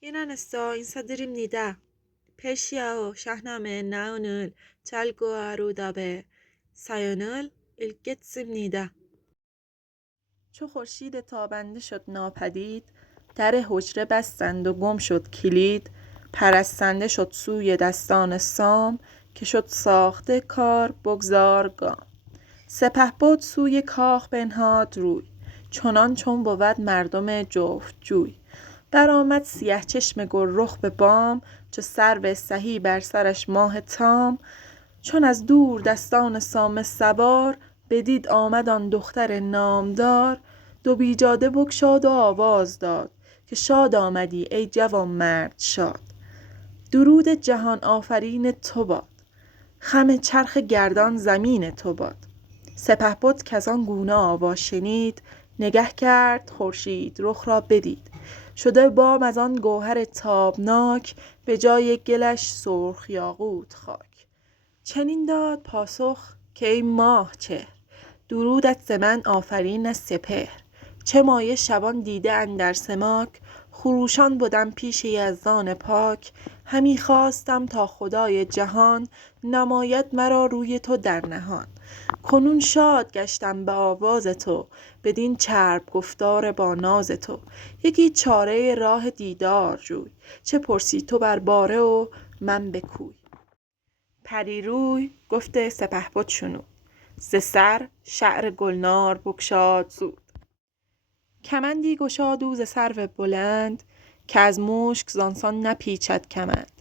이난했어 인사드립니다. 페시아어 샤흐나메 나오늘 잘고아루답의 사연을 읽겠습니다. چو خورشید تابنده شد ناپدید، در حجره بستند و گم شد کلید. پرستنده شد سوی دستان سام، که شد ساخته کار بگذار گام. سپهبد سوی کاخ بنهاد روی، چنان چون بود مردم جفت جوی. برآمد سیه چشم گلرخ به بام، چو سرو سهی بر سرش ماه تام. چون از دور دستان سام سوار، بدید آمد آن دختر نامدار. دو بیجاده بگشاد و آواز داد، که شاد آمدی ای جوانمرد شاد. درود جهان آفرین تو باد، خم چرخ گردان زمین تو باد. سپهبد کز آن گونه آوا شنید، نگه کرد خورشید رخ را بدید. شده بام از آن گوهر تابناک، به جای گلش سرخ یاقوت خاک. چنین داد پاسخ که ای ماه چهر، درودت ز من آفرین از سپهر. چه مایه شبان دیده اندر سماک، خروشان بدم پیش یزدان پاک. همی خواستم تا خدای جهان، نماید مرا روی تو در نهان. کنون شاد گشتم به آواز تو، بدین چرب گفتار با ناز تو. یکی چاره راه دیدار جوی، چه پرسی تو بر باره و من به کوی. پری روی گفت سپهبد شنود، ز سر شعر گلنار بگشاد زود. کمندی گشاد او ز سرو بلند، که از مشک زانسان نپیچد کمند.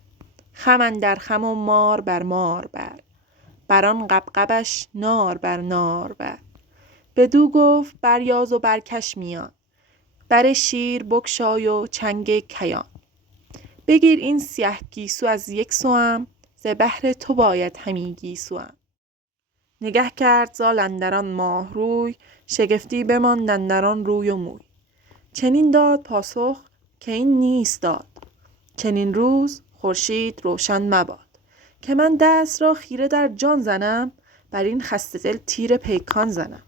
خم اندر خم و مار بر مار بر، بران غبغبش نار بر نار بر. بدو گفت بریاز و برکش میان، بر شیر بگشای و چنگ کیان. بگیر این سیه گیسو از یک سوم، ز بهر تو باید همی گیسوم. نگه کرد زال اندران ماه روی، شگفتی بماند اندران روی و موی. چنین داد پاسخ که این نیست داد، چنین روز خورشید روشن مباد. که من دست را خیره در جان زنم، بر این خسته دل تیر پیکان زنم.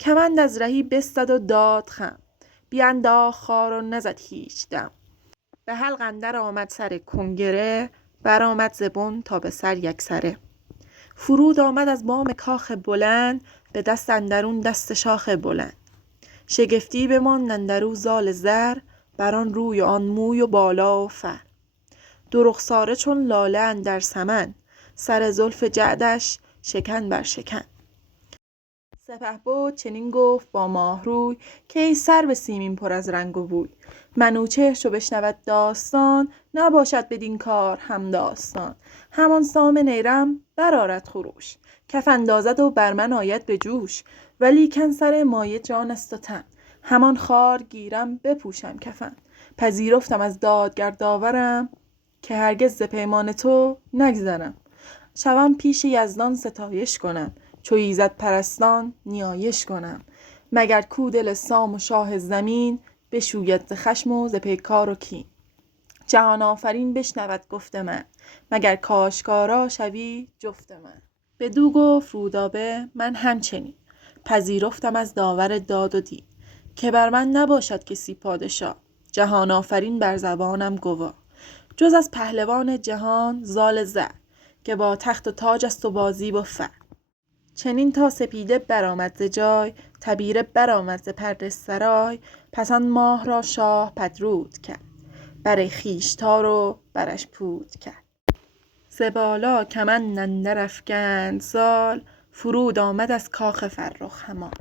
کمند از رهی بستد و داد خم، بینداخت خوار و نزد هیچ دم. به حلق اندر آمد سر کنگره، برآمد ز بن تا به سر یکسره. فرود آمد از بام کاخ بلند، به دست اندرون دست شاخ بلند. شگفتی بماند اندرو زال زر، بران روی و آن موی و بالا و فر. دو رخساره چون لاله اندر سمن، سر زلف جعدش شکن بر شکن. سپهبد چنین گفت با ماه روی، که ای سرو سیمین پر از رنگ و بوی. منوچهر چو بشنود داستان، نباشد بدین کار هم داستان. همان سام نیرم برآرد خروش، کف اندازد و بر من آید به جوش. ولیکن سر مایه جان است و تن، همان خوار گیرم بپوشم کفن. پذیرفتم از دادگر داورم، که هرگز ز پیمان تو نگذرم. شوم پیش یزدان ستایش کنم، چو ایزد پرستان نیایش کنم. مگر کو دل سام و شاه زمین، بشوید ز خشم و ز پیکار و کین. جهان آفرین بشنود گفت من، مگر کاشکارا شوی جفت من. بدو گفت رودابه من همچنین، پذیرفتم از داور داد و دین. که بر من نباشد کسی پادشا، جهان آفرین بر زبانم گوا. جز از پهلوان جهان زال زر، که با تخت و تاج است و با زیب و فر. چنین تا سپیده برآمد ز جای، تبیره برآمد ز پر سرای. پس آن ماه را شاه پدرود کرد، بر خویشتار و برش پود کرد. ز بالا کمند اندر افگند زال، فرود آمد از کاخ فرخ همان.